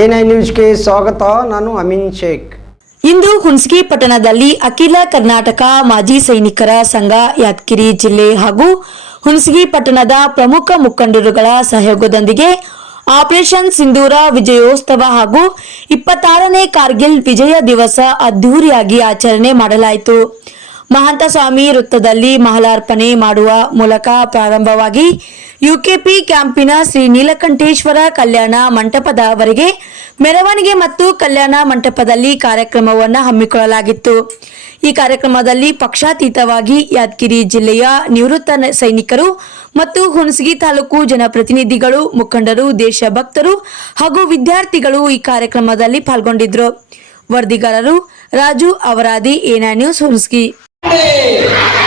NI ನ್ಯೂಸ್ಗೆ ಸ್ವಾಗತ, ನಾನು ಅಮಿನ್ ಶೇಖ್. ಇಂದು ಹುಣಸಗಿ ಪಟ್ಟಣದಲ್ಲಿ ಅಖಿಲ ಕರ್ನಾಟಕ ಮಾಜಿ ಸೈನಿಕರ ಸಂಘ ಯಾದಗಿರಿ ಜಿಲ್ಲೆ ಹಾಗೂ ಹುಣಸಗಿ ಪಟ್ಟಣದ ಪ್ರಮುಖ ಮುಖಂಡರುಗಳ ಸಹಯೋಗದೊಂದಿಗೆ ಆಪರೇಷನ್ ಸಿಂಧೂರ ವಿಜಯೋತ್ಸವ ಹಾಗೂ ಇಪ್ಪತ್ತಾರನೇ ಕಾರ್ಗಿಲ್ ವಿಜಯ ದಿವಸ ಅದ್ದೂರಿಯಾಗಿ ಆಚರಣೆ ಮಾಡಲಾಯಿತು. ಮಹಂತ ಸ್ವಾಮಿ ವೃತ್ತದಲ್ಲಿ ಮಹಲಾರ್ಪಣೆ ಮಾಡುವ ಮೂಲಕ ಪ್ರಾರಂಭವಾಗಿ ಯುಕೆಪಿ ಕ್ಯಾಂಪಿನ ಶ್ರೀ ನೀಲಕಂಠೇಶ್ವರ ಕಲ್ಯಾಣ ಮಂಟಪದವರೆಗೆ ಮೆರವಣಿಗೆ ಮತ್ತು ಕಲ್ಯಾಣ ಮಂಟಪದಲ್ಲಿ ಕಾರ್ಯಕ್ರಮವನ್ನು ಹಮ್ಮಿಕೊಳ್ಳಲಾಗಿತ್ತು. ಈ ಕಾರ್ಯಕ್ರಮದಲ್ಲಿ ಪಕ್ಷಾತೀತವಾಗಿ ಯಾದಗಿರಿ ಜಿಲ್ಲೆಯ ನಿವೃತ್ತ ಸೈನಿಕರು ಮತ್ತು ಹುಣಸಗಿ ತಾಲೂಕು ಜನಪ್ರತಿನಿಧಿಗಳು, ಮುಖಂಡರು, ದೇಶಭಕ್ತರು ಹಾಗೂ ವಿದ್ಯಾರ್ಥಿಗಳು ಈ ಕಾರ್ಯಕ್ರಮದಲ್ಲಿ ಪಾಲ್ಗೊಂಡಿದ್ದರು ವರದಿಗಾರರು ರಾಜು ಅವರಾದಿ ಏನಾ ನ್ಯೂಸ್, ಹುಣಸಗಿ. Amém!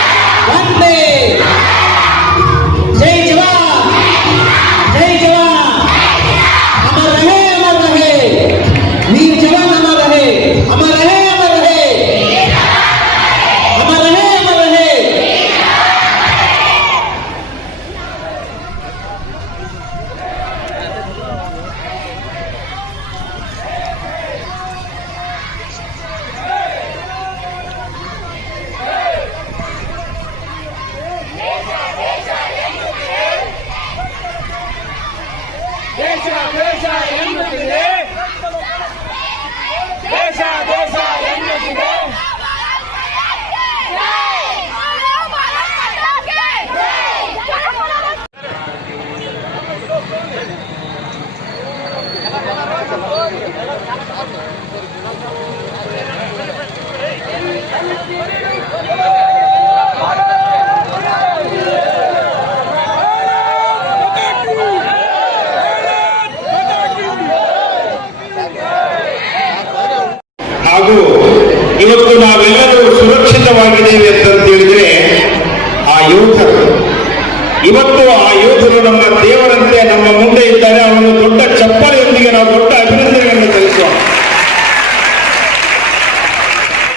ಹಾಗೂ ಇವತ್ತು ನಾವೆಲ್ಲರೂ ಸುರಕ್ಷಿತವಾಗಿದ್ದೇವೆ ಅಂತ ಹೇಳಿದ್ರೆ ಆ ಯೋಧರು. ಇವತ್ತು ಆ ಯೋಧರು ನಮ್ಮ ದೇವರಂತೆ ನಮ್ಮ ಮುಂದೆ ಇದ್ದಾರೆ. ಅವನು ದೊಡ್ಡ ಚಪ್ಪಲಿಯೊಂದಿಗೆ ನಾವು ದೊಡ್ಡ ಅಭಿವೃದ್ಧಿ